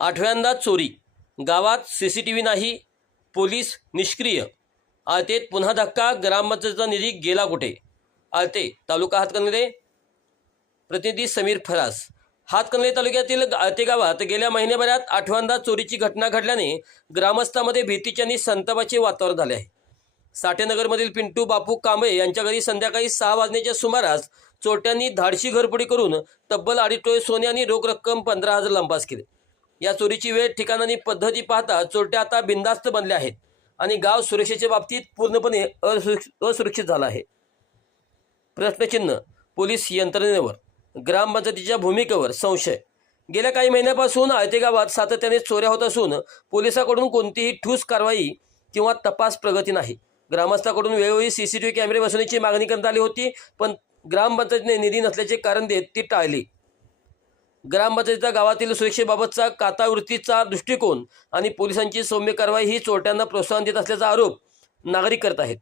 आठव्यांदा चोरी. गावात C C T V नाही पोलीस निष्क्रिय. आळतेत पुन्हा धक्का ग्रामपंचायतीचा निधी गेला कुठे? आळते तालुका हातकणले प्रतिनिधी समीर फरास. हातकणले तालुक्यातील आळते गावात गेल्या महिन्याभरात आठव्यांदा चोरीची घटना घडल्याने ग्रामस्थांमध्ये भीतीचे आणि संतापाचे वातावरण झाले आहे. साठेनगरमधील पिंटू बापू कांबळे यांच्या घरी संध्याकाळी सहा वाजण्याच्या सुमारास चोरट्यांनी धाडशी घरपुडी करून तब्बल अडीच टोळे सोने आणि रोख रक्कम पंधरा हजार लंपास केले. या चोरीची वेळ ठिकाण आणि पद्धती पाहता चोरट्या आता बिंदास्त बनल्या आहेत आणि गाव सुरक्षेच्या बाबतीत पूर्णपणे असुरक्षित असुरक्षित झाला आहे. प्रश्नचिन्ह पोलीस यंत्रणेवर ग्रामपंचायतीच्या भूमिकेवर संशय. गेल्या काही महिन्यापासून आयते गावात सातत्याने चोऱ्या होत असून पोलिसाकडून कोणतीही ठोस कारवाई किंवा तपास प्रगती नाही. ग्रामस्थाकडून वेळोवेळी सी सी टी व्ही कॅमेरे बसवण्याची मागणी करण्यात आली होती पण ग्रामपंचायतीने निधी नसल्याचे कारण देत ती टाळली. ग्रामपंचायतीचा गावातील सुरक्षेबाबतचा कातावृत्तीचा दृष्टिकोन आणि पोलिसांची सौम्य कारवाई ही चोरट्यांना प्रोत्साहन देत असल्याचा आरोप नागरिक करत आहेत.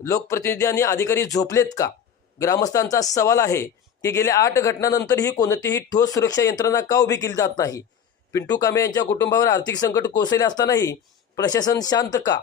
लोकप्रतिनिधी आणि अधिकारी झोपलेत का? ग्रामस्थांचा सवाल आहे की गेल्या आठ घटनांनंतरही कोणतीही ठोस सुरक्षा यंत्रणा का उभी केली जात नाही? पिंटू कांबळे यांच्या कुटुंबावर आर्थिक संकट कोसळले असतानाही प्रशासन शांत का?